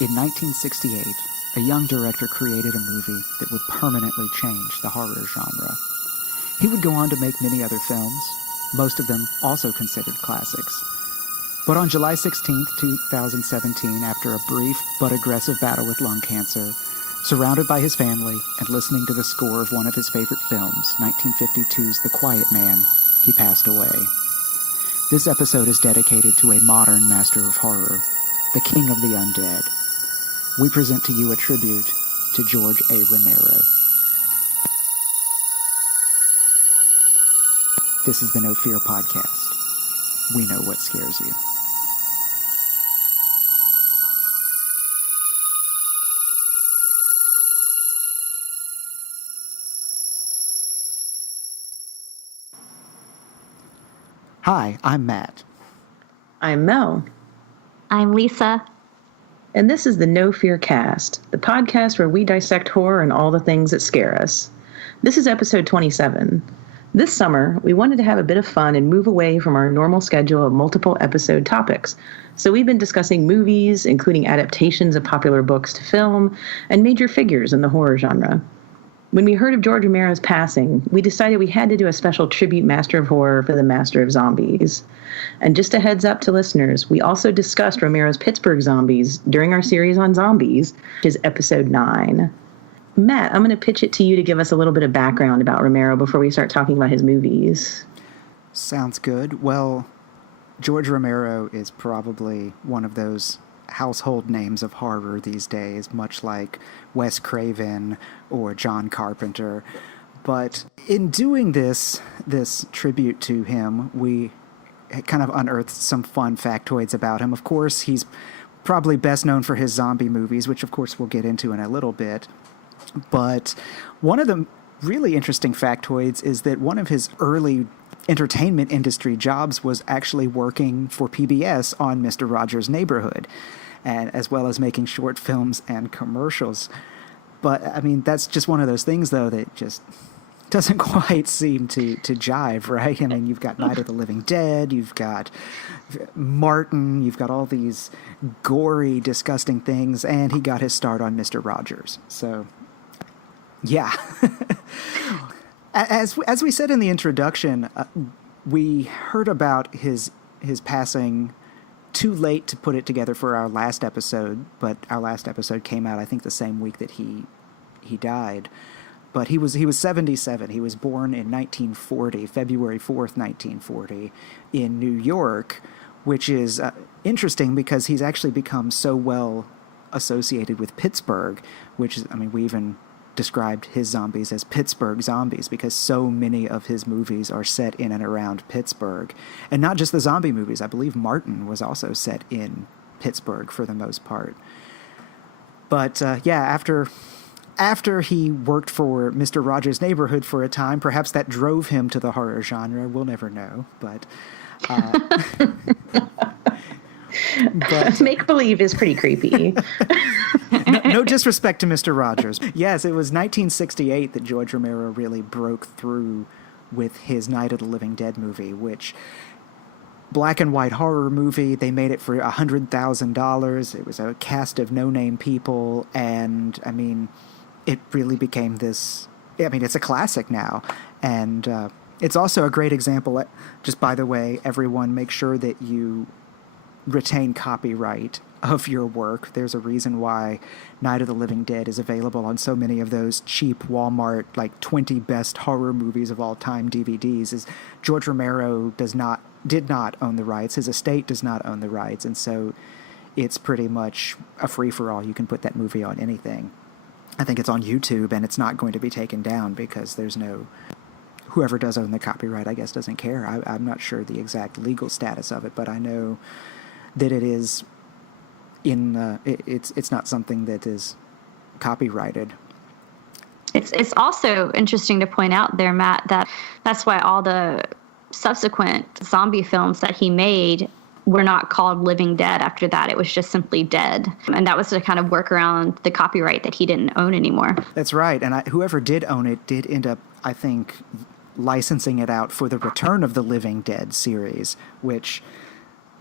In 1968, a young director created a movie that would permanently change the horror genre. He would go on to make many other films, most of them also considered classics. But on July 16, 2017, after a brief but aggressive battle with lung cancer, surrounded by his family and listening to the score of one of his favorite films, 1952's The Quiet Man, he passed away. This episode is dedicated to a modern master of horror, the king of the undead. We present to you a tribute to George A. Romero. This is the No Fear podcast. We know what scares you. Hi, I'm Matt. I'm Mel. I'm Lisa. And this is the No Fear Cast, the podcast where we dissect horror and all the things that scare us. This is episode 27. This summer, we wanted to have a bit of fun and move away from our normal schedule of multiple episode topics. So we've been discussing movies, including adaptations of popular books to film, and major figures in the horror genre. When we heard of George Romero's passing, we decided we had to do a special tribute Master of Horror for the Master of Zombies. And just a heads up to listeners, we also discussed Romero's Pittsburgh Zombies during our series on zombies, which is episode 9. Matt, I'm going to pitch it to you to give us a little bit of background about Romero before we start talking about his movies. Sounds good. Well, George Romero is probably one of those household names of horror these days, much like Wes Craven or John Carpenter. But in doing this tribute to him, we kind of unearthed some fun factoids about him. Of course, he's probably best known for his zombie movies, which of course we'll get into in a little bit. But one of the really interesting factoids is that one of his early entertainment industry jobs was actually working for PBS on Mr. Rogers' Neighborhood, and as well as making short films and commercials. But, I mean, that's just one of those things, though, that just doesn't quite seem to jive, right? I mean, you've got Night of the Living Dead, you've got Martin, you've got all these gory, disgusting things, and he got his start on Mr. Rogers. So, yeah. As we said in the introduction, we heard about his passing too late to put it together for our last episode, but our last episode came out, I think, the same week that he died. But he was 77. He was born in 1940, February 4th, 1940, in New York, which is interesting because he's actually become so well associated with Pittsburgh, which is, I mean, we even described his zombies as Pittsburgh zombies because so many of his movies are set in and around Pittsburgh. And not just the zombie movies. I believe Martin was also set in Pittsburgh for the most part. But yeah, after he worked for Mr. Rogers' Neighborhood for a time, perhaps that drove him to the horror genre. We'll never know. But Make-believe is pretty creepy. No disrespect to Mr. Rogers. Yes, it was 1968 that George Romero really broke through with his Night of the Living Dead movie, which black and white horror movie. They made it for $100,000. It was a cast of no-name people, and I mean, it really became this. I mean, it's a classic now, and it's also a great example. Just by the way, everyone, make sure that you retain copyright of your work. There's a reason why Night of the Living Dead is available on so many of those cheap Walmart, like 20 best horror movies of all time DVDs, is George Romero did not own the rights. His estate does not own the rights, and so it's pretty much a free-for-all. You can put that movie on anything. I think it's on YouTube, and it's not going to be taken down because there's no... Whoever does own the copyright, I guess, doesn't care. I'm not sure the exact legal status of it, but I know that it is it's not something that is copyrighted. It's also interesting to point out there, Matt, that's why all the subsequent zombie films that he made were not called Living Dead after that. It was just simply Dead. And that was to kind of work around the copyright that he didn't own anymore. That's right. And whoever did own it did end up, I think, licensing it out for the Return of the Living Dead series,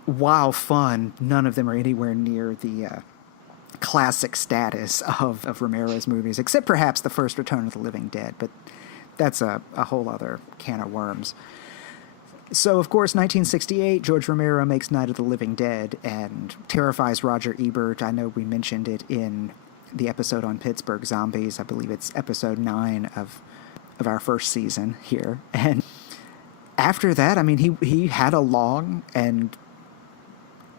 while fun, none of them are anywhere near the classic status of Romero's movies, except perhaps the first Return of the Living Dead, but that's a whole other can of worms. So, of course, 1968, George Romero makes Night of the Living Dead and terrifies Roger Ebert. I know we mentioned it in the episode on Pittsburgh Zombies. I believe it's episode 9 of our first season here. And after that, I mean, he had a long and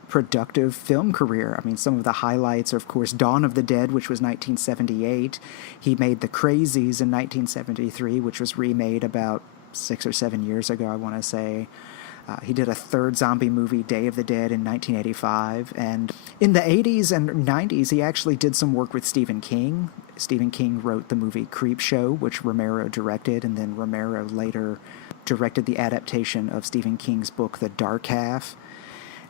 productive film career. I mean, some of the highlights are, of course, Dawn of the Dead, which was 1978. He made The Crazies in 1973, which was remade about 6 or 7 years ago, I want to say. He did a third zombie movie, Day of the Dead, in 1985. And in the 80s and 90s, he actually did some work with Stephen King. Stephen King wrote the movie Creepshow, which Romero directed, and then Romero later directed the adaptation of Stephen King's book, The Dark Half.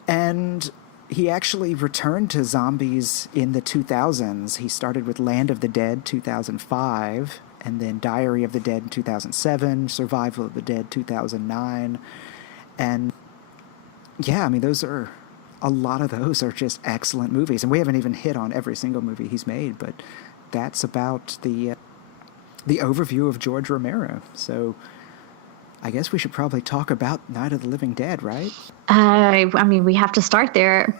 And he actually returned to zombies in the 2000s. He started with Land of the Dead, 2005, and then Diary of the Dead in 2007, Survival of the Dead, 2009. And yeah, I mean, a lot of those are just excellent movies. And we haven't even hit on every single movie he's made, but that's about the overview of George Romero. So I guess we should probably talk about Night of the Living Dead, right? I mean, we have to start there.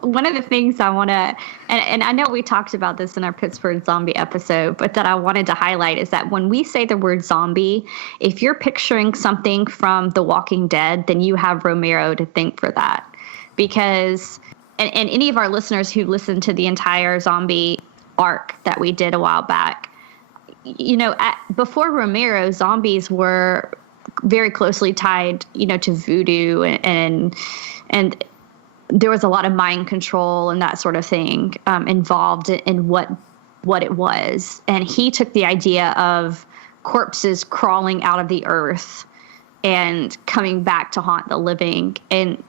One of the things I want to, and I know we talked about this in our Pittsburgh zombie episode, but that I wanted to highlight is that when we say the word zombie, if you're picturing something from The Walking Dead, then you have Romero to thank for that. Because, and any of our listeners who listened to the entire zombie arc that we did a while back, you know, before Romero, zombies were very closely tied, you know, to voodoo and there was a lot of mind control and that sort of thing involved in what it was. And he took the idea of corpses crawling out of the earth and coming back to haunt the living, and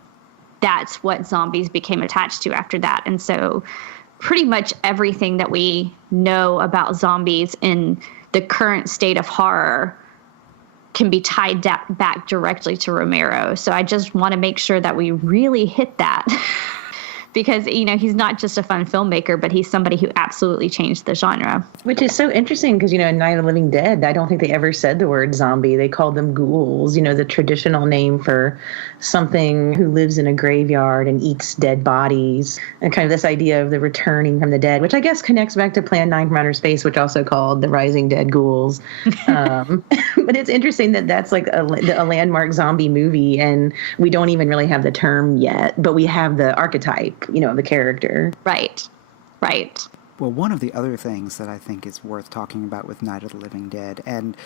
that's what zombies became attached to after that. And so pretty much everything that we know about zombies in the current state of horror can be tied back directly to Romero. So I just want to make sure that we really hit that because, you know, he's not just a fun filmmaker, but he's somebody who absolutely changed the genre. Which is so interesting because, you know, in Night of the Living Dead, I don't think they ever said the word zombie. They called them ghouls, you know, the traditional name for something who lives in a graveyard and eats dead bodies, and kind of this idea of the returning from the dead, which I guess connects back to Plan 9 from Outer Space, which also called the Rising Dead Ghouls. But it's interesting that that's like a landmark zombie movie, and we don't even really have the term yet, but we have the archetype, you know, of the character. Right. Well, one of the other things that I think is worth talking about with Night of the Living Dead, and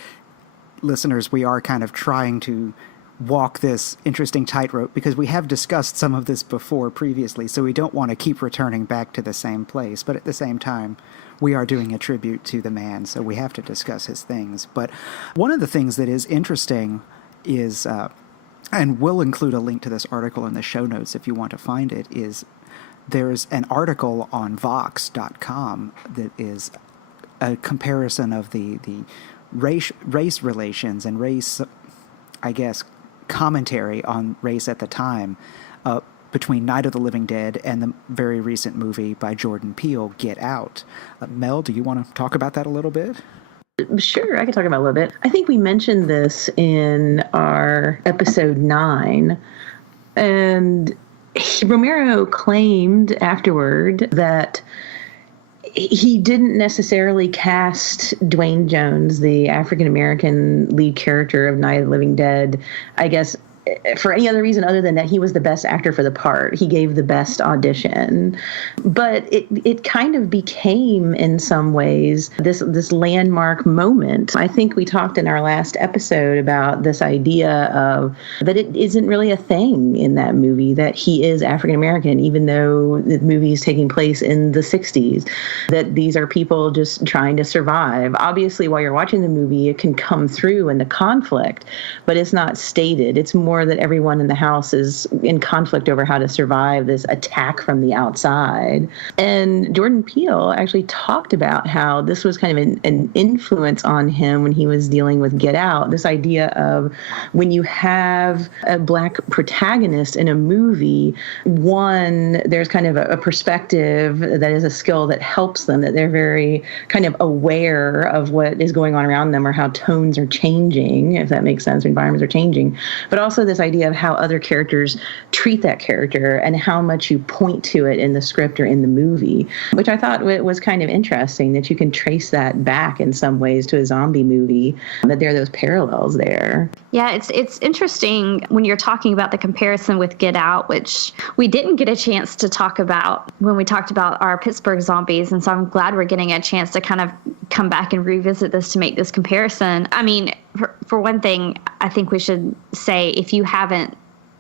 listeners, we are kind of trying to walk this interesting tightrope because we have discussed some of this before previously, so we don't want to keep returning back to the same place. But at the same time, we are doing a tribute to the man, so we have to discuss his things. But one of the things that is interesting is, and we'll include a link to this article in the show notes if you want to find it, is there's an article on Vox.com that is a comparison of the race relations and race, I guess, commentary on race at the time between Night of the Living Dead and the very recent movie by Jordan Peele, Get Out. Mel, do you want to talk about that a little bit? Sure, I can talk about it a little bit. I think we mentioned this in our episode 9, and Romero claimed afterward that he didn't necessarily cast Dwayne Jones, the African-American lead character of Night of the Living Dead, I guess, for any other reason other than that he was the best actor for the part. He gave the best audition. But it kind of became, in some ways, this landmark moment. I think we talked in our last episode about this idea of that it isn't really a thing in that movie that he is African-American, even though the movie is taking place in the 60s, that these are people just trying to survive. Obviously, while you're watching the movie, it can come through in the conflict, but it's not stated. It's more more that everyone in the house is in conflict over how to survive this attack from the outside. And Jordan Peele actually talked about how this was kind of an influence on him when he was dealing with Get Out, this idea of when you have a Black protagonist in a movie, one, there's kind of a perspective that is a skill that helps them, that they're very kind of aware of what is going on around them or how tones are changing, if that makes sense, or environments are changing. But also this idea of how other characters treat that character and how much you point to it in the script or in the movie, which I thought was kind of interesting, that you can trace that back in some ways to a zombie movie, that there are those parallels there. Yeah, it's interesting when you're talking about the comparison with Get Out, which we didn't get a chance to talk about when we talked about our Pittsburgh zombies. And so I'm glad we're getting a chance to kind of come back and revisit this to make this comparison. I mean, for one thing, I think we should say, if you haven't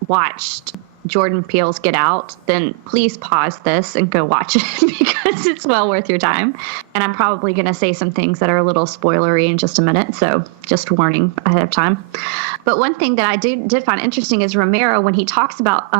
watched Jordan Peele's Get Out, then please pause this and go watch it because it's well worth your time. And I'm probably going to say some things that are a little spoilery in just a minute, so just warning ahead of time. But one thing that I did find interesting is Romero, when he talks about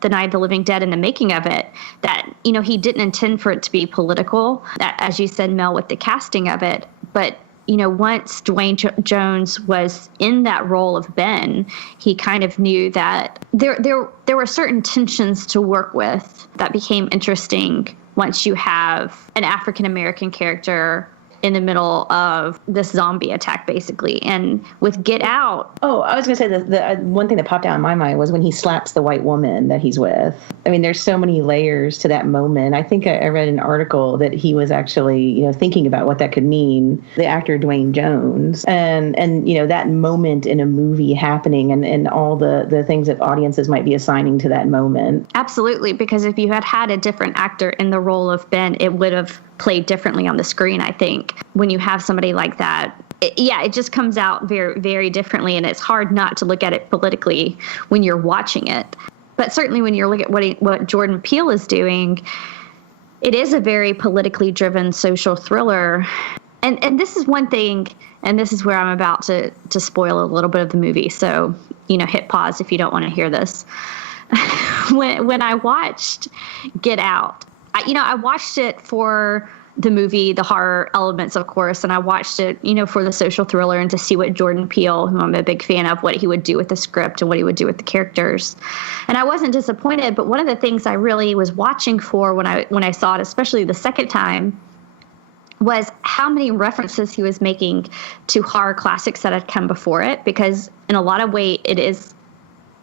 the Night of the Living Dead and the making of it, that, you know, he didn't intend for it to be political, as you said, Mel, with the casting of it. But you know, once Dwayne Jones was in that role of Ben, he kind of knew that there were certain tensions to work with that became interesting once you have an African-American character in the middle of this zombie attack, basically. And with Get Out... Oh, I was going to say the one thing that popped out in my mind was when he slaps the white woman that he's with. I mean, there's so many layers to that moment. I think I read an article that he was actually, you know, thinking about what that could mean, the actor Dwayne Jones, and you know, that moment in a movie happening and all the things that audiences might be assigning to that moment. Absolutely, because if you had a different actor in the role of Ben, it would have played differently on the screen, I think. When you have somebody like that, it just comes out very, very differently, and it's hard not to look at it politically when you're watching it. But certainly when you're looking at what Jordan Peele is doing, it is a very politically driven social thriller. And this is one thing, and this is where I'm about to spoil a little bit of the movie. So, you know, hit pause if you don't want to hear this. When I watched Get Out, I watched it for the movie, the horror elements, of course, and I watched it, you know, for the social thriller and to see what Jordan Peele, who I'm a big fan of, what he would do with the script and what he would do with the characters. And I wasn't disappointed, but one of the things I really was watching for when I saw it, especially the second time, was how many references he was making to horror classics that had come before it, because in a lot of ways it is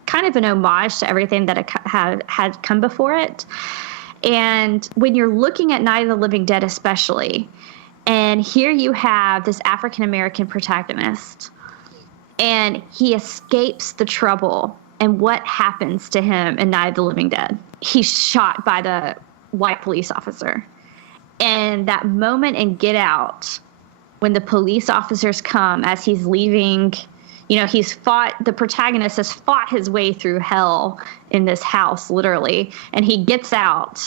kind of an homage to everything that had come before it. And when you're looking at Night of the Living Dead especially, and here you have this African-American protagonist, and he escapes the trouble, and what happens to him in Night of the Living Dead? He's shot by the white police officer. And that moment in Get Out, when the police officers come as he's leaving, you know, the protagonist has fought his way through hell in this house, literally, and he gets out,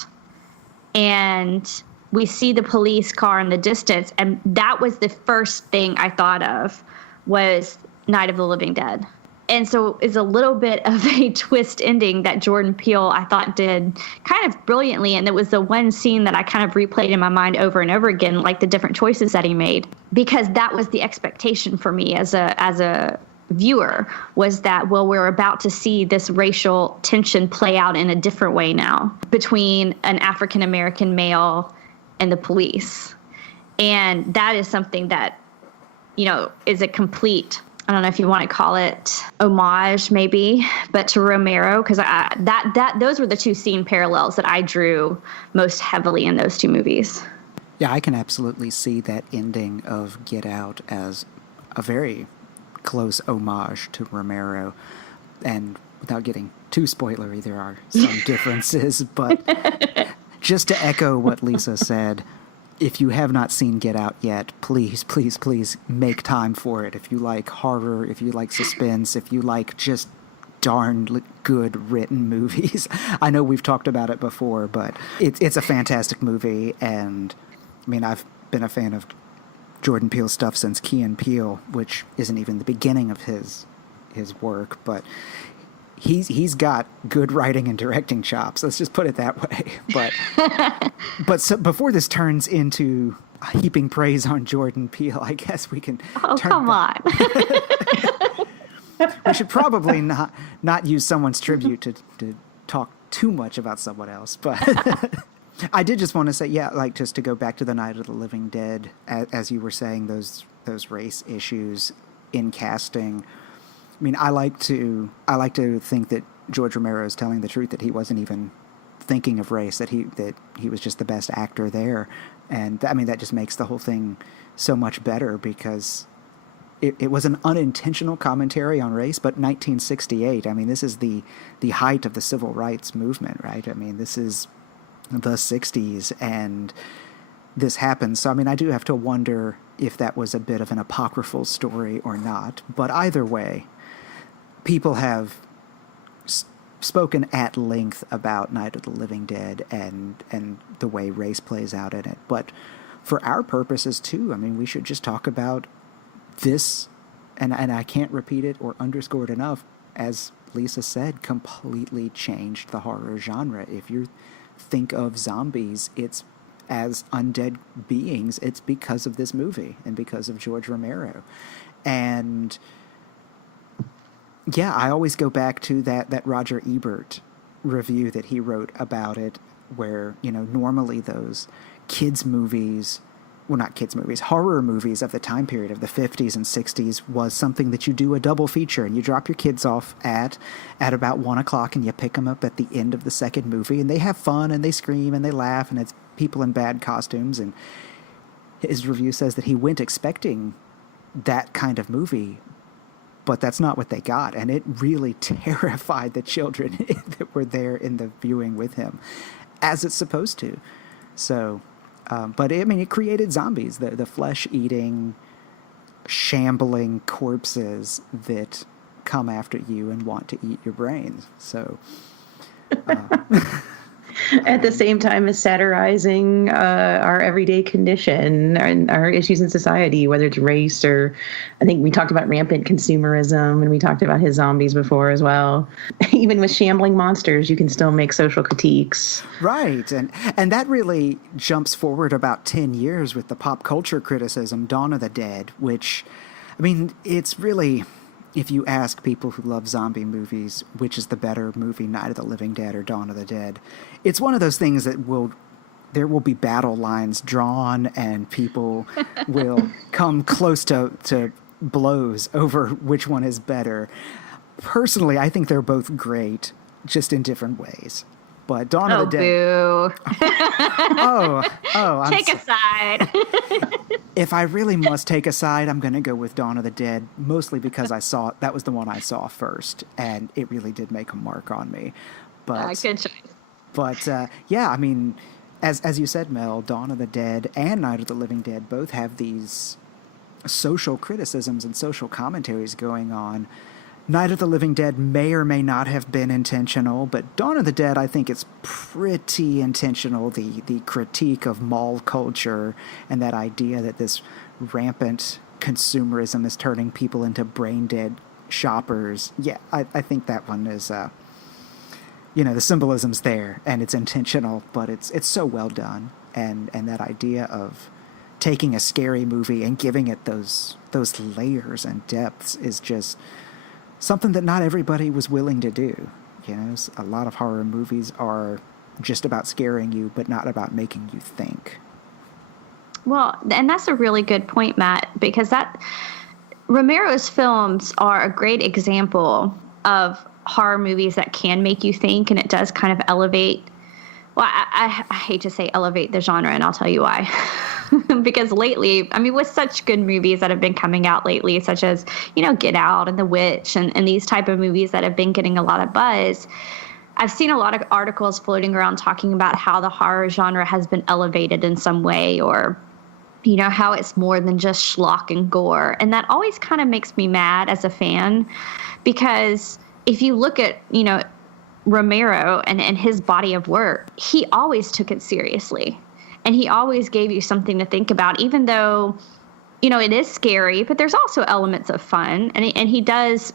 and we see the police car in the distance, and that was the first thing I thought of was Night of the Living Dead. And so it's a little bit of a twist ending that Jordan Peele, I thought, did kind of brilliantly. And it was the one scene that I kind of replayed in my mind over and over again, like the different choices that he made, because that was the expectation for me as a viewer, was that, well, we're about to see this racial tension play out in a different way now between an African-American male and the police. And that is something that, you know, is a complete, I don't know if you want to call it homage, maybe, but to Romero, because those were the two scene parallels that I drew most heavily in those two movies. Yeah, I can absolutely see that ending of Get Out as a very close homage to Romero. And without getting too spoilery, there are some differences, but just to echo what Lisa said, if you have not seen Get Out yet, please, please, please make time for it. If you like horror, if you like suspense, if you like just darn good written movies. I know we've talked about it before, but it's a fantastic movie. And I mean, I've been a fan of Jordan Peele stuff since Key and Peele, which isn't even the beginning of his work, but he's got good writing and directing chops. Let's just put it that way. But so before this turns into heaping praise on Jordan Peele, I guess we can. Oh, come on. We should probably not use someone's tribute to talk too much about someone else. But I did just want to say, yeah, like just to go back to the Night of the Living Dead, as you were saying, those race issues in casting. I mean, I like to think that George Romero is telling the truth, that he wasn't even thinking of race, that he was just the best actor there. And I mean, that just makes the whole thing so much better, because it was an unintentional commentary on race. But 1968, I mean, this is the height of the civil rights movement, right? I mean, this is the 60s, and this happens. So, I mean, I do have to wonder if that was a bit of an apocryphal story or not. But either way, people have spoken at length about Night of the Living Dead and the way race plays out in it. But for our purposes too, I mean, we should just talk about this, and I can't repeat it or underscore it enough, as Lisa said, completely changed the horror genre. If you think of zombies, it's as undead beings, it's because of this movie and because of George Romero. And yeah, I always go back to that Roger Ebert review that he wrote about it, where, you know, normally those kids movies, well, not kids movies, horror movies of the time period of the 50s and 60s was something that you do a double feature, and you drop your kids off at about 1 o'clock, and you pick them up at the end of the second movie, and they have fun and they scream and they laugh, and it's people in bad costumes. And his review says that he went expecting that kind of movie, but that's not what they got, and it really terrified the children that were there in the viewing with him, as it's supposed to. So, but I mean, it created zombies, the flesh-eating, shambling corpses that come after you and want to eat your brains. So, at the same time as satirizing our everyday condition and our issues in society, whether it's race or, I think we talked about rampant consumerism, and we talked about his zombies before as well. Even with shambling monsters, you can still make social critiques. Right, and that really jumps forward about 10 years with the pop culture criticism, Dawn of the Dead, which, I mean, it's really, if you ask people who love zombie movies, which is the better movie, Night of the Living Dead or Dawn of the Dead, it's one of those things that there will be battle lines drawn, and people will come close to blows over which one is better. Personally, I think they're both great, just in different ways. But Dawn of the Dead. Boo. I'm Take a side. If I really must take a side, I'm going to go with Dawn of the Dead, mostly because that was the one I saw first, and it really did make a mark on me. But good choice. But yeah, I mean, as you said, Mel, Dawn of the Dead and Night of the Living Dead both have these social criticisms and social commentaries going on. Night of the Living Dead may or may not have been intentional, but Dawn of the Dead, I think it's pretty intentional, the critique of mall culture and that idea that this rampant consumerism is turning people into brain-dead shoppers. Yeah, I think that one is, the symbolism's there, and it's intentional, but it's so well done. And that idea of taking a scary movie and giving it those layers and depths is just something that not everybody was willing to do. You know, a lot of horror movies are just about scaring you, but not about making you think. Well, and that's a really good point, Matt, because Romero's films are a great example of horror movies that can make you think, and it does kind of elevate. Well, I hate to say elevate the genre, and I'll tell you why. Because lately, I mean, with such good movies that have been coming out lately, such as, Get Out and The Witch and these type of movies that have been getting a lot of buzz, I've seen a lot of articles floating around talking about how the horror genre has been elevated in some way, or, how it's more than just schlock and gore. And that always kind of makes me mad as a fan, because if you look at, Romero and his body of work, he always took it seriously. And he always gave you something to think about, even though, it is scary, but there's also elements of fun. And he does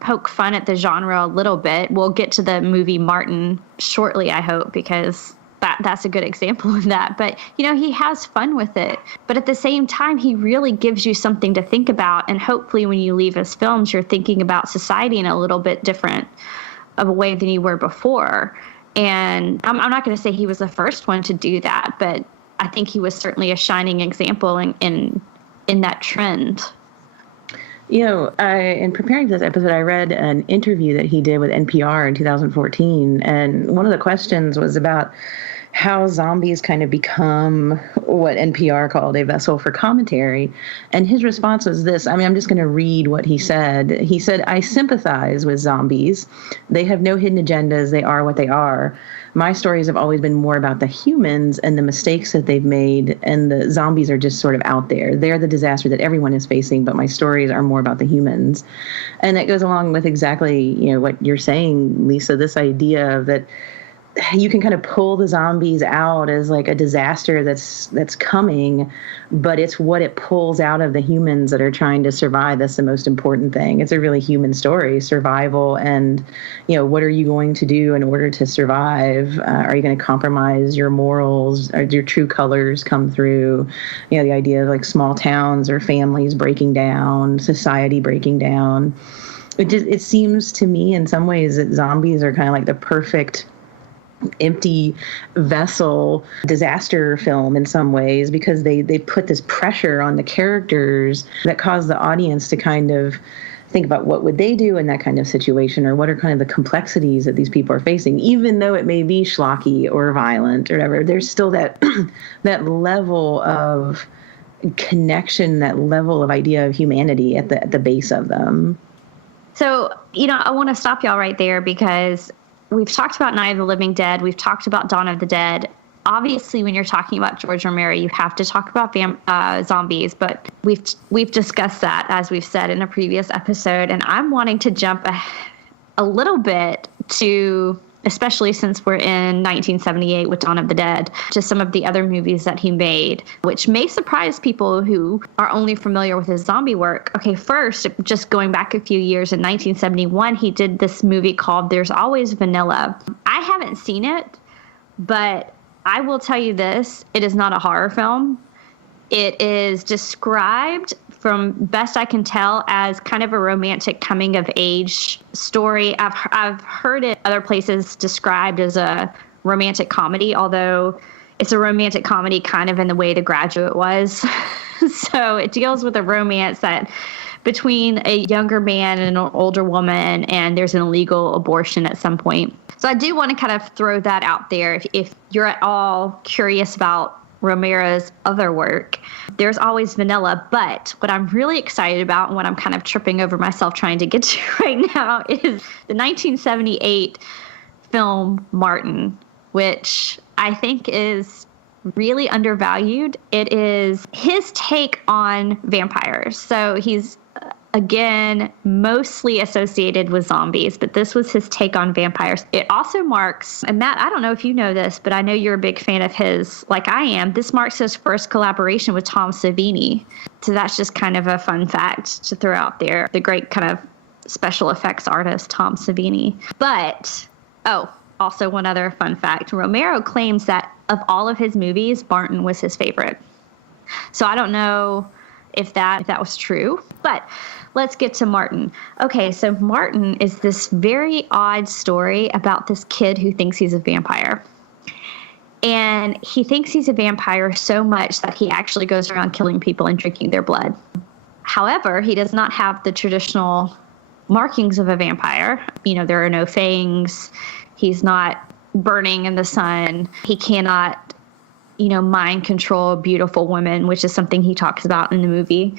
poke fun at the genre a little bit. We'll get to the movie Martin shortly, I hope, because that's a good example of that. But, he has fun with it. But at the same time, he really gives you something to think about. And hopefully when you leave his films, you're thinking about society in a little bit different of a way than you were before. And I'm not going to say he was the first one to do that, but I think he was certainly a shining example in that trend. In preparing for this episode, I read an interview that he did with NPR in 2014. And one of the questions was about how zombies kind of become what NPR called a vessel for commentary. And his response was this. I'm just going to read what he said. He said, "I sympathize with zombies. They have no hidden agendas. They are what they are. My stories have always been more about the humans and the mistakes that they've made, and the zombies are just sort of out there. They're the disaster that everyone is facing, but my stories are more about the humans." And that goes along with exactly, what you're saying, Lisa, this idea that you can kind of pull the zombies out as like a disaster that's coming, but it's what it pulls out of the humans that are trying to survive that's the most important thing. It's a really human story, survival, and what are you going to do in order to survive? Are you going to compromise your morals? Or your true colors come through? The idea of like small towns or families breaking down, society breaking down. It seems to me in some ways that zombies are kind of like the perfect empty vessel disaster film in some ways, because they put this pressure on the characters that cause the audience to kind of think about what would they do in that kind of situation, or what are kind of the complexities that these people are facing. Even though it may be schlocky or violent or whatever, there's still that that level of connection, that level of idea of humanity at the base of them. So, I want to stop y'all right there, because we've talked about Night of the Living Dead. We've talked about Dawn of the Dead. Obviously, when you're talking about George Romero, you have to talk about zombies, but we've discussed that, as we've said in a previous episode. And I'm wanting to jump a little bit to, especially since we're in 1978 with Dawn of the Dead, to some of the other movies that he made, which may surprise people who are only familiar with his zombie work. Okay, first, just going back a few years, in 1971, he did this movie called There's Always Vanilla. I haven't seen it, but I will tell you this, it is not a horror film. It is described, from best I can tell, as kind of a romantic coming of age story. I've heard it other places described as a romantic comedy, although it's a romantic comedy kind of in the way The Graduate was. So it deals with a romance that between a younger man and an older woman, and there's an illegal abortion at some point. So I do want to kind of throw that out there. If you're at all curious about Romero's other work, There's Always Vanilla. But what I'm really excited about, and what I'm kind of tripping over myself trying to get to right now, is the 1978 film Martin, which I think is really undervalued. It is his take on vampires. So he's, again, mostly associated with zombies, but this was his take on vampires. It also marks, and Matt, I don't know if you know this, but I know you're a big fan of his, like I am. This marks his first collaboration with Tom Savini. So that's just kind of a fun fact to throw out there. The great kind of special effects artist, Tom Savini. But, also one other fun fact. Romero claims that of all of his movies, Martin was his favorite. So I don't know if that was true, but let's get to Martin. Okay, so Martin is this very odd story about this kid who thinks he's a vampire. And he thinks he's a vampire so much that he actually goes around killing people and drinking their blood. However, he does not have the traditional markings of a vampire. There are no fangs. He's not burning in the sun. He cannot, mind control beautiful women, which is something he talks about in the movie.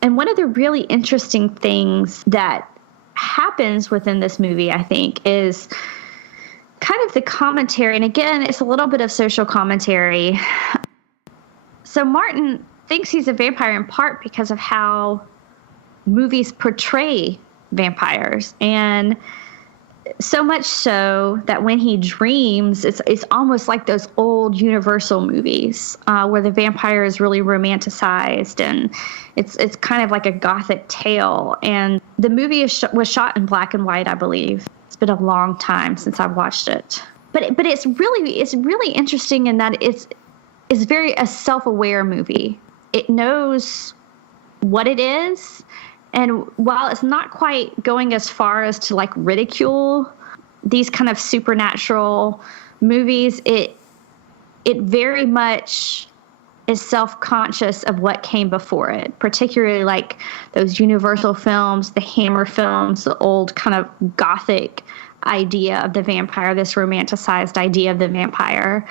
And one of the really interesting things that happens within this movie, I think, is kind of the commentary. And again, it's a little bit of social commentary. So Martin thinks he's a vampire in part because of how movies portray vampires. And So much so that when he dreams, it's almost like those old Universal movies where the vampire is really romanticized, and it's kind of like a gothic tale. And the movie was shot in black and white, I believe. It's been a long time since I've watched it, but it's really interesting in that it's very a self-aware movie. It knows what it is. And while it's not quite going as far as to like ridicule these kind of supernatural movies, it very much is self-conscious of what came before it, particularly like those Universal films, the Hammer films, the old kind of gothic idea of the vampire, this romanticized idea of the vampire.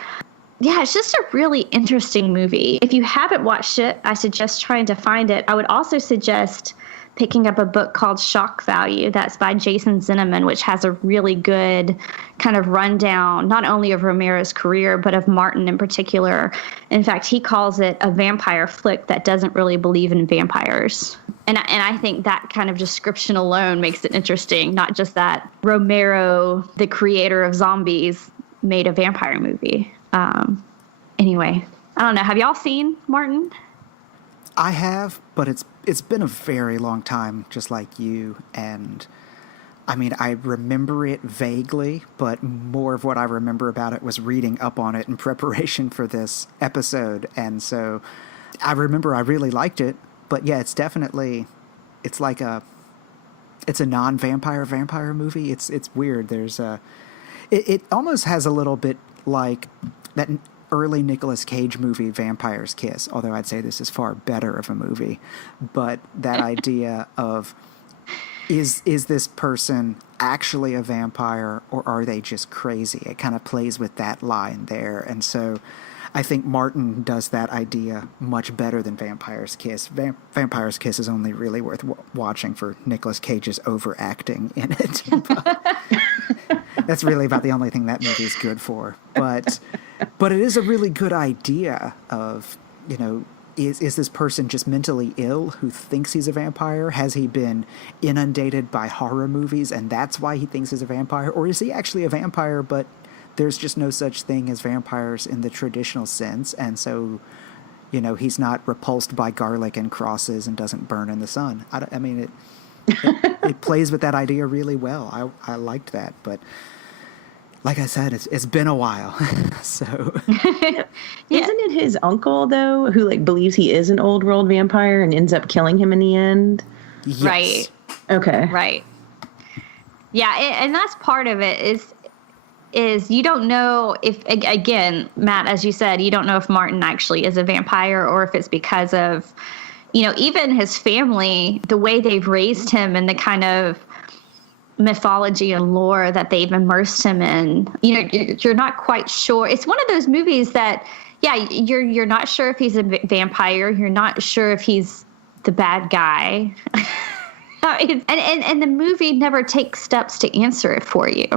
Yeah, it's just a really interesting movie. If you haven't watched it, I suggest trying to find it. I would also suggest picking up a book called Shock Value that's by Jason Zinnemann, which has a really good kind of rundown, not only of Romero's career, but of Martin in particular. In fact, he calls it a vampire flick that doesn't really believe in vampires. And I think that kind of description alone makes it interesting, not just that Romero, the creator of zombies, made a vampire movie. Anyway, I don't know. Have y'all seen Martin? I have, but it's been a very long time, just like you. And I mean, I remember it vaguely, but more of what I remember about it was reading up on it in preparation for this episode. And so I remember I really liked it, but yeah, it's like it's a non-vampire vampire movie. It's weird. It almost has a little bit like that early Nicolas Cage movie, Vampire's Kiss, although I'd say this is far better of a movie. But that idea of, is this person actually a vampire, or are they just crazy? It kind of plays with that line there. And so I think Martin does that idea much better than Vampire's Kiss. Vampire's Kiss is only really worth watching for Nicolas Cage's overacting in it. That's really about the only thing that movie is good for. But it is a really good idea of, you know, is this person just mentally ill who thinks he's a vampire? Has he been inundated by horror movies and that's why he thinks he's a vampire? Or is he actually a vampire, but there's just no such thing as vampires in the traditional sense, and so, you know, he's not repulsed by garlic and crosses and doesn't burn in the sun? I mean, it plays with that idea really well. I liked that, but like I said, it's been a while. So Isn't it his uncle though who like believes he is an old world vampire and ends up killing him in the end? yes. Right. Okay. Right. Yeah, and that's part of it is you don't know if, again, Matt, as you said, you don't know if Martin actually is a vampire or if it's because of, you know, even his family, the way they've raised him and the kind of mythology and lore that they've immersed him in. You know, you're not quite sure. It's one of those movies that, yeah, you're not sure if he's a vampire. You're not sure if he's the bad guy. And the movie never takes steps to answer it for you.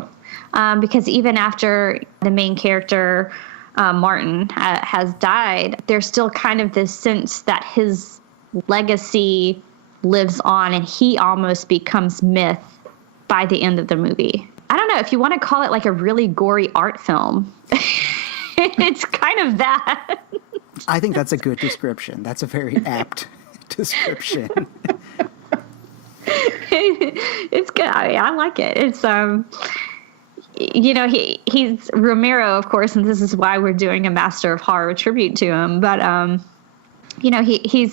Because even after the main character, Martin, has died, there's still kind of this sense that his legacy lives on and he almost becomes myth by the end of the movie. I don't know if you want to call it like a really gory art film. It's kind of that. I think that's a good description. That's a very apt description. It's good. I like it. It's you know, he's Romero, of course, and this is why we're doing a Master of Horror tribute to him. But you know, he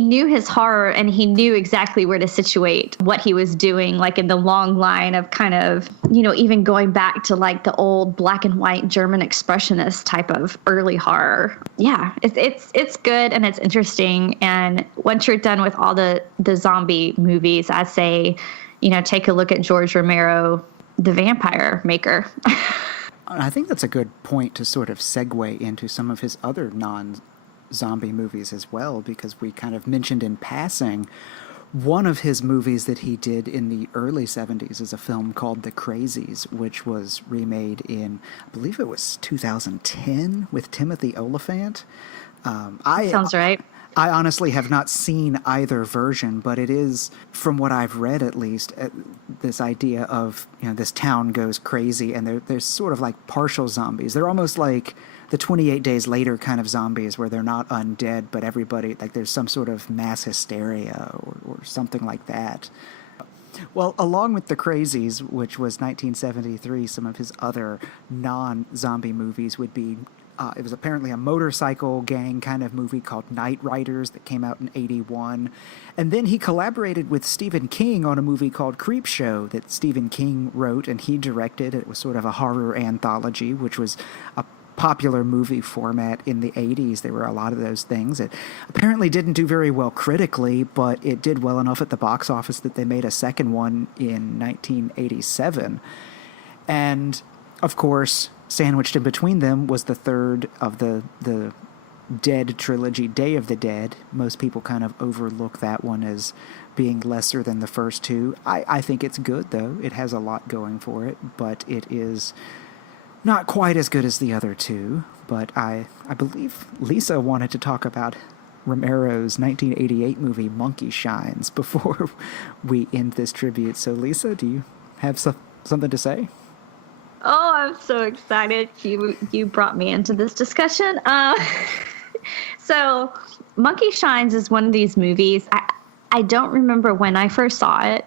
knew his horror and he knew exactly where to situate what he was doing, like in the long line of kind of, you know, even going back to like the old black and white German expressionist type of early horror. Yeah, it's good and it's interesting. And once you're done with all the zombie movies, I say, you know, take a look at George Romero, the vampire maker. I think that's a good point to sort of segue into some of his other non-zombie movies as well, because we kind of mentioned in passing one of his movies that he did in the early 70s is a film called The Crazies, which was remade in, I believe it was 2010 with Timothy Olyphant. Sounds right. I honestly have not seen either version, but it is, from what I've read at least, this idea of, this town goes crazy and there's sort of like partial zombies. They're almost like the 28 Days Later kind of zombies where they're not undead, but everybody, like there's some sort of mass hysteria or something like that. Well, along with The Crazies, which was 1973, some of his other non-zombie movies would be, it was apparently a motorcycle gang kind of movie called Night Riders that came out in 81. And then he collaborated with Stephen King on a movie called Creepshow that Stephen King wrote and he directed. It was sort of a horror anthology, which was a popular movie format in the 80s. There were a lot of those things. It apparently didn't do very well critically, but it did well enough at the box office that they made a second one in 1987. And, of course, sandwiched in between them was the third of the Dead trilogy, Day of the Dead. Most people kind of overlook that one as being lesser than the first two. I think it's good, though. It has a lot going for it, but it is not quite as good as the other two. But I believe Lisa wanted to talk about Romero's 1988 movie Monkey Shines before we end this tribute. So, Lisa, do you have something to say? Oh, I'm so excited you brought me into this discussion. So Monkey Shines is one of these movies. I don't remember when I first saw it.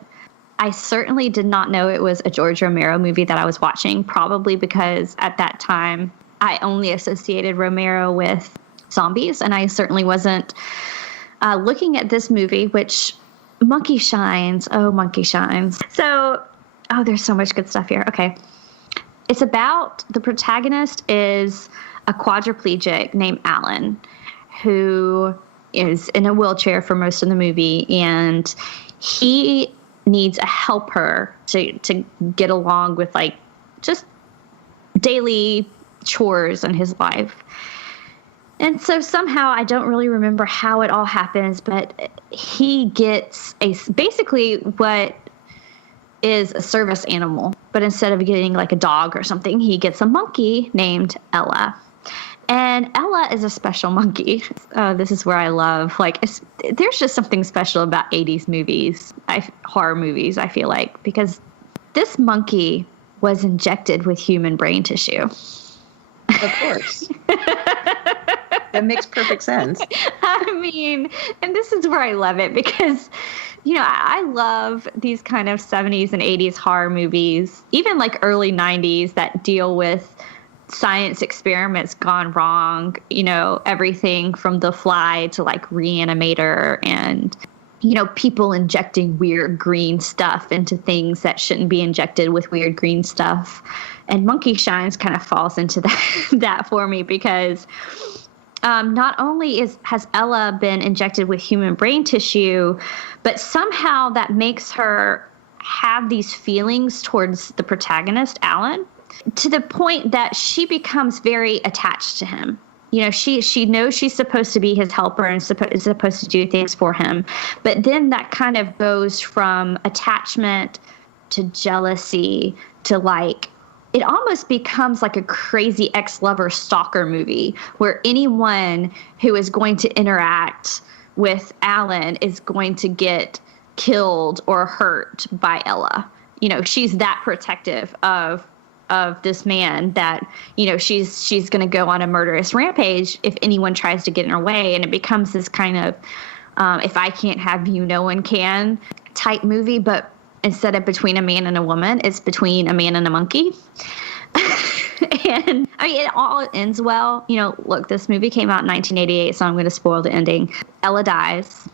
I certainly did not know it was a George Romero movie that I was watching, probably because at that time I only associated Romero with zombies, and I certainly wasn't looking at this movie, which Monkey Shines. Oh, Monkey Shines. So, there's so much good stuff here. Okay. It's about, the protagonist is a quadriplegic named Alan, who is in a wheelchair for most of the movie, and he needs a helper to get along with like just daily chores in his life. And so somehow, I don't really remember how it all happens, but he gets basically what is a service animal, but instead of getting like a dog or something, he gets a monkey named Ella. And Ella is a special monkey. This is where I love, there's just something special about 80s movies, horror movies, I feel like, because this monkey was injected with human brain tissue. Of course. That makes perfect sense. I mean, and this is where I love it because, I love these kind of 70s and 80s horror movies, even like early 90s that deal with science experiments gone wrong, everything from The Fly to like Reanimator and, people injecting weird green stuff into things that shouldn't be injected with weird green stuff. And Monkey Shines kind of falls into that for me because not only has Ella been injected with human brain tissue, but somehow that makes her have these feelings towards the protagonist, Alan, to the point that she becomes very attached to him. She knows she's supposed to be his helper and is supposed to do things for him. But then that kind of goes from attachment to jealousy to it almost becomes like a crazy ex-lover stalker movie where anyone who is going to interact with Alan is going to get killed or hurt by Ella. She's that protective of this man that, she's going to go on a murderous rampage if anyone tries to get in her way. And it becomes this kind of, if I can't have you, no one can type movie. But instead of between a man and a woman, it's between a man and a monkey. And I mean, it all ends well. Look, this movie came out in 1988, so I'm going to spoil the ending. Ella dies.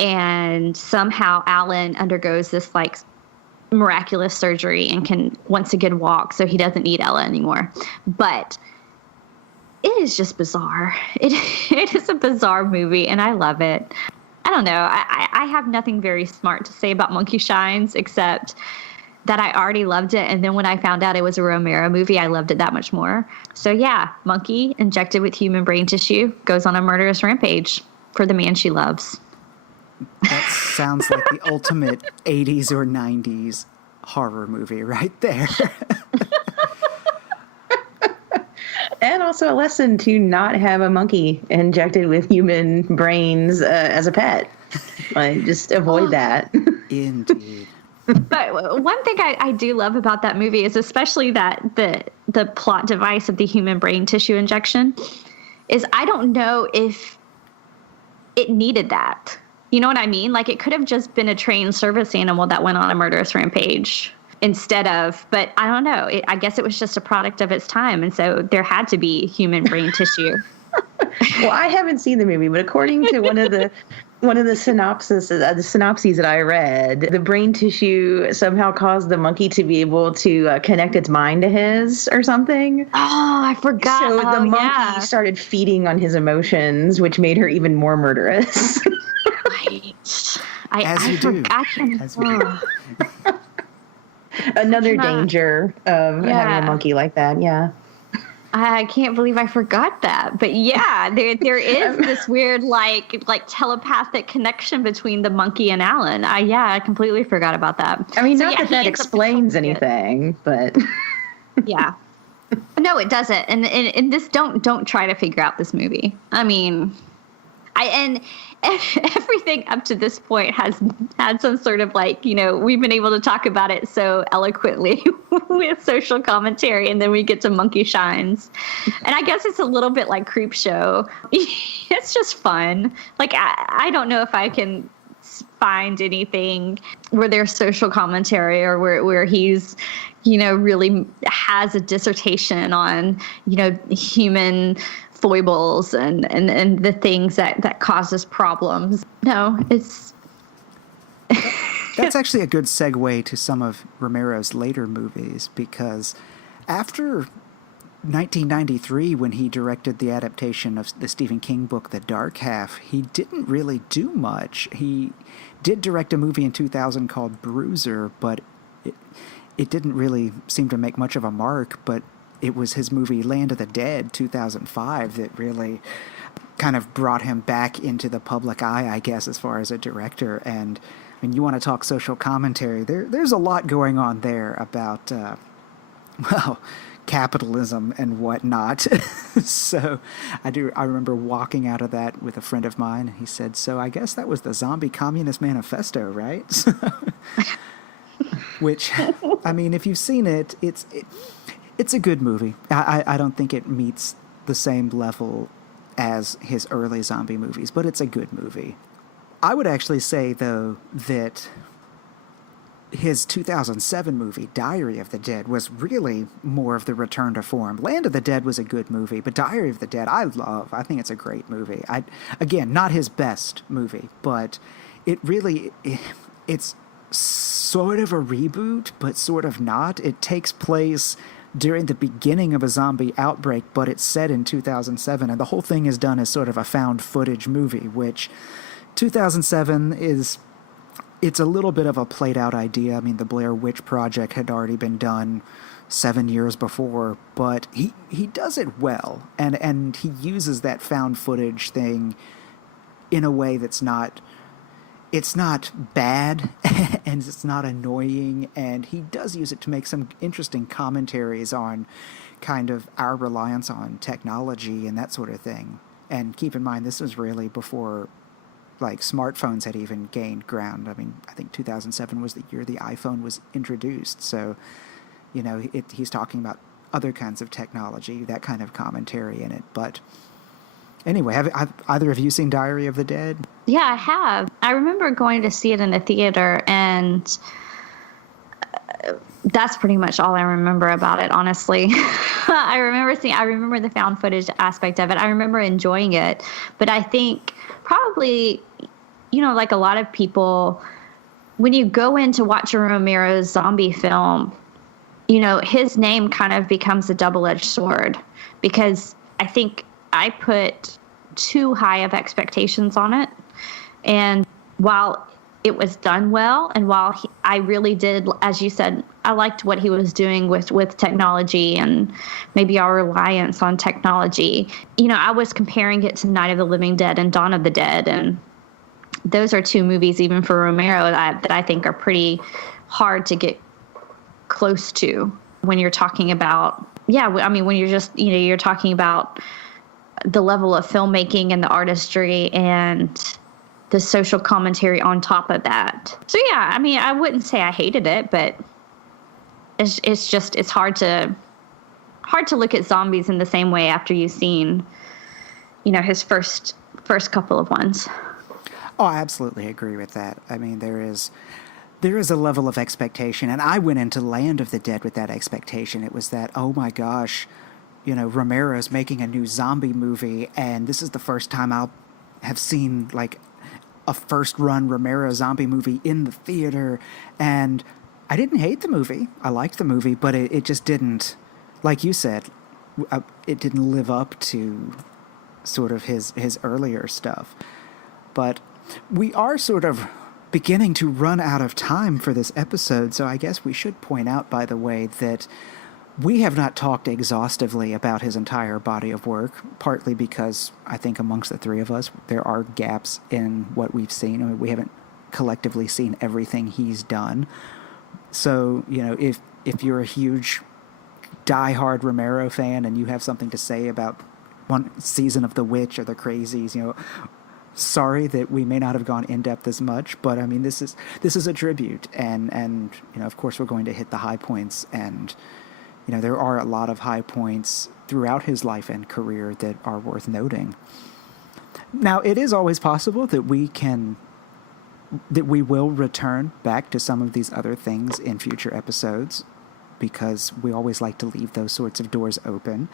And somehow Alan undergoes this miraculous surgery and can once again walk, so he doesn't need Ella anymore. But it is just bizarre. It is a bizarre movie, and I love it. I don't know. I have nothing very smart to say about Monkey Shines except that I already loved it, and then when I found out it was a Romero movie, I loved it that much more. So yeah, monkey injected with human brain tissue goes on a murderous rampage for the man she loves. That sounds like the ultimate 80s or 90s horror movie right there. And also a lesson to not have a monkey injected with human brains as a pet. Just avoid that. Indeed. But one thing I do love about that movie is especially that the plot device of the human brain tissue injection is I don't know if it needed that. You know what I mean? Like, it could have just been a trained service animal that went on a murderous rampage instead of, but I don't know. I guess it was just a product of its time. And so there had to be human brain tissue. Well, I haven't seen the movie, but according to one of the synopses that I read, the brain tissue somehow caused the monkey to be able to connect its mind to his or something. Oh, I forgot. So the monkey started feeding on his emotions, which made her even more murderous. Right. As you do. Another danger of having a monkey like that. Yeah. I can't believe I forgot that. But yeah, there is this weird like telepathic connection between the monkey and Alan. I completely forgot about that. I mean, not that explains anything, but yeah. No, it doesn't. And this don't try to figure out this movie. I mean, and everything up to this point has had some sort of we've been able to talk about it so eloquently with social commentary, and then we get to Monkey Shines. And I guess it's a little bit like Creep Show. It's just fun. Like, I don't know if I can find anything where there's social commentary or where he's, really has a dissertation on, human foibles and the things that causes problems. No, it's That's actually a good segue to some of Romero's later movies, because after 1993, when he directed the adaptation of the Stephen King book The Dark Half, he didn't really do much. He did direct a movie in 2000 called Bruiser, but it didn't really seem to make much of a mark. But it was his movie Land of the Dead, 2005, that really kind of brought him back into the public eye, I guess, as far as a director. And I mean, you want to talk social commentary, there's a lot going on there about, capitalism and whatnot. So I remember walking out of that with a friend of mine. He said, so I guess that was the Zombie Communist Manifesto, right? Which, I mean, if you've seen it, it's a good movie. I don't think it meets the same level as his early zombie movies, but it's a good movie. I would actually say, though, that his 2007 movie, Diary of the Dead, was really more of the return to form. Land of the Dead was a good movie, but Diary of the Dead, I love. I think it's a great movie. Again, not his best movie, but it's sort of a reboot, but sort of not. It takes place during the beginning of a zombie outbreak, but it's set in 2007, and the whole thing is done as sort of a found footage movie, which 2007 it's a little bit of a played out idea. I mean, the Blair Witch Project had already been done 7 years before, but he does it well, and he uses that found footage thing in a way that's not bad and it's not annoying, and he does use it to make some interesting commentaries on kind of our reliance on technology and that sort of thing. And keep in mind, this was really before smartphones had even gained ground. I mean, I think 2007 was the year the iPhone was introduced. So, he's talking about other kinds of technology, that kind of commentary in it. But anyway, have either of you seen Diary of the Dead? Yeah, I have. I remember going to see it in the theater, and that's pretty much all I remember about it, honestly. I remember the found footage aspect of it. I remember enjoying it, but I think probably, like a lot of people, when you go in to watch a Romero's zombie film, his name kind of becomes a double-edged sword, because I think I put too high of expectations on it. And while it was done well, and while I really did, as you said, I liked what he was doing with technology and maybe our reliance on technology. I was comparing it to Night of the Living Dead and Dawn of the Dead, and those are two movies, even for Romero, that I think are pretty hard to get close to when you're talking about, when you're just, you're talking about the level of filmmaking and the artistry and the social commentary on top of that. So yeah, I mean, I wouldn't say I hated it, but it's hard to look at zombies in the same way after you've seen, his first couple of ones. Oh, I absolutely agree with that. I mean, there is a level of expectation, and I went into Land of the Dead with that expectation. It was that, oh my gosh, Romero's making a new zombie movie, and this is the first time I'll have seen like a first run Romero zombie movie in the theater. And I didn't hate the movie. I liked the movie, but it just didn't, like you said, it didn't live up to sort of his earlier stuff. But we are sort of beginning to run out of time for this episode, so I guess we should point out, by the way, that we have not talked exhaustively about his entire body of work, partly because I think amongst the three of us, there are gaps in what we've seen. I mean, we haven't collectively seen everything he's done. So, if you're a huge diehard Romero fan and you have something to say about one season of The Witch or The Crazies, sorry that we may not have gone in depth as much, but I mean, this is a tribute, and of course we're going to hit the high points, and there are a lot of high points throughout his life and career that are worth noting. Now, it is always possible that we will return back to some of these other things in future episodes, because we always like to leave those sorts of doors open.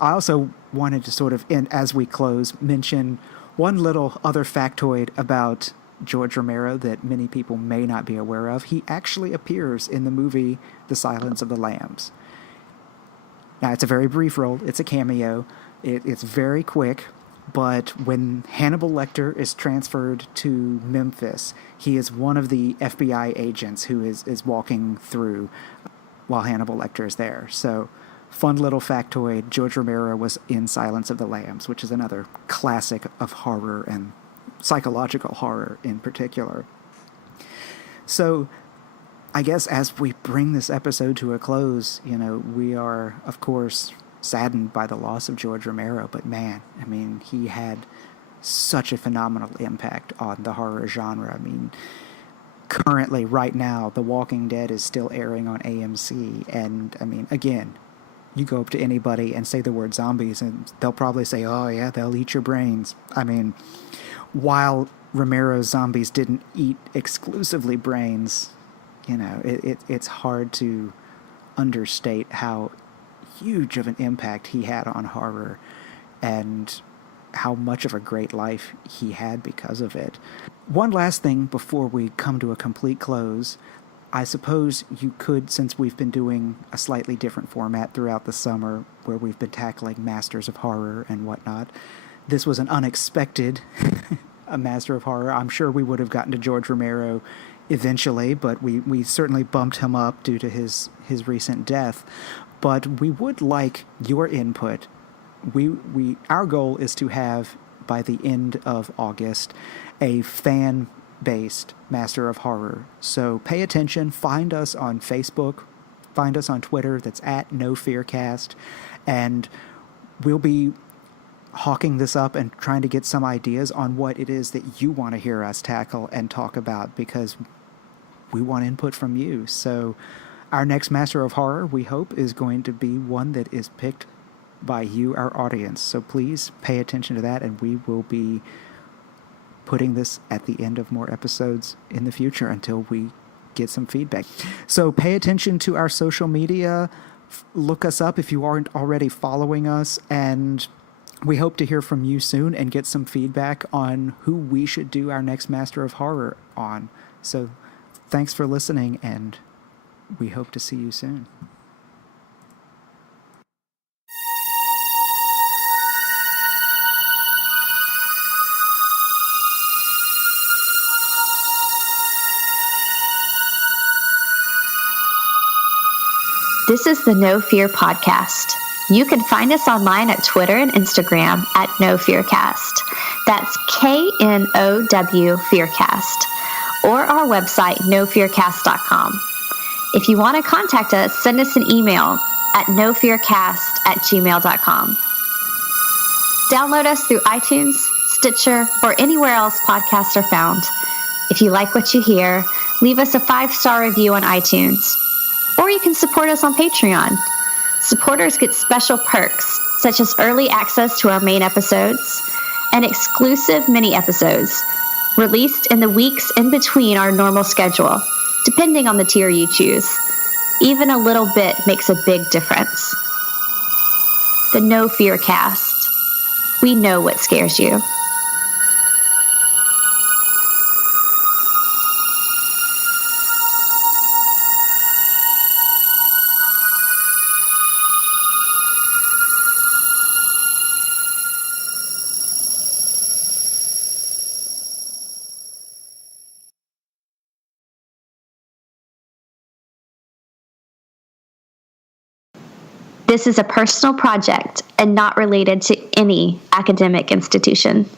I also wanted to sort of, as we close, mention one little other factoid about George Romero that many people may not be aware of. He actually appears in the movie The Silence of the Lambs. Now, it's a very brief role. It's a cameo. It's very quick. But when Hannibal Lecter is transferred to Memphis, he is one of the FBI agents who is walking through while Hannibal Lecter is there. So, fun little factoid, George Romero was in Silence of the Lambs, which is another classic of horror and psychological horror in particular. So, I guess as we bring this episode to a close, we are, of course, saddened by the loss of George Romero, but man, I mean, he had such a phenomenal impact on the horror genre. I mean, currently, right now, The Walking Dead is still airing on AMC, and I mean, again, you go up to anybody and say the word zombies, and they'll probably say, oh yeah, they'll eat your brains. I mean, while Romero's zombies didn't eat exclusively brains, it's hard to understate how huge of an impact he had on horror and how much of a great life he had because of it. One last thing before we come to a complete close. I suppose you could, since we've been doing a slightly different format throughout the summer where we've been tackling masters of horror and whatnot, this was an unexpected a master of horror. I'm sure we would have gotten to George Romero eventually, but we certainly bumped him up due to his recent death. But we would like your input. Our goal is to have, by the end of August, a fan-based Master of Horror. So pay attention. Find us on Facebook. Find us on Twitter. That's @NoFearCast. And we'll be hawking this up and trying to get some ideas on what it is that you want to hear us tackle and talk about, because we want input from you. So our next Master of Horror, we hope, is going to be one that is picked by you, our audience. So please pay attention to that, and we will be putting this at the end of more episodes in the future until we get some feedback. So pay attention to our social media. Look us up if you aren't already following us, and we hope to hear from you soon and get some feedback on who we should do our next Master of Horror on. So thanks for listening, and we hope to see you soon. This is the No Fear Podcast. You can find us online at Twitter and Instagram at NoFearCast. That's KNOW Fearcast. Or our website, nofearcast.com. If you want to contact us, send us an email at nofearcast@gmail.com. Download us through iTunes, Stitcher, or anywhere else podcasts are found. If you like what you hear, leave us a 5-star review on iTunes. Or you can support us on Patreon. Supporters get special perks, such as early access to our main episodes and exclusive mini-episodes, released in the weeks in between our normal schedule, depending on the tier you choose. Even a little bit makes a big difference. The No Fear Cast. We know what scares you. This is a personal project and not related to any academic institution.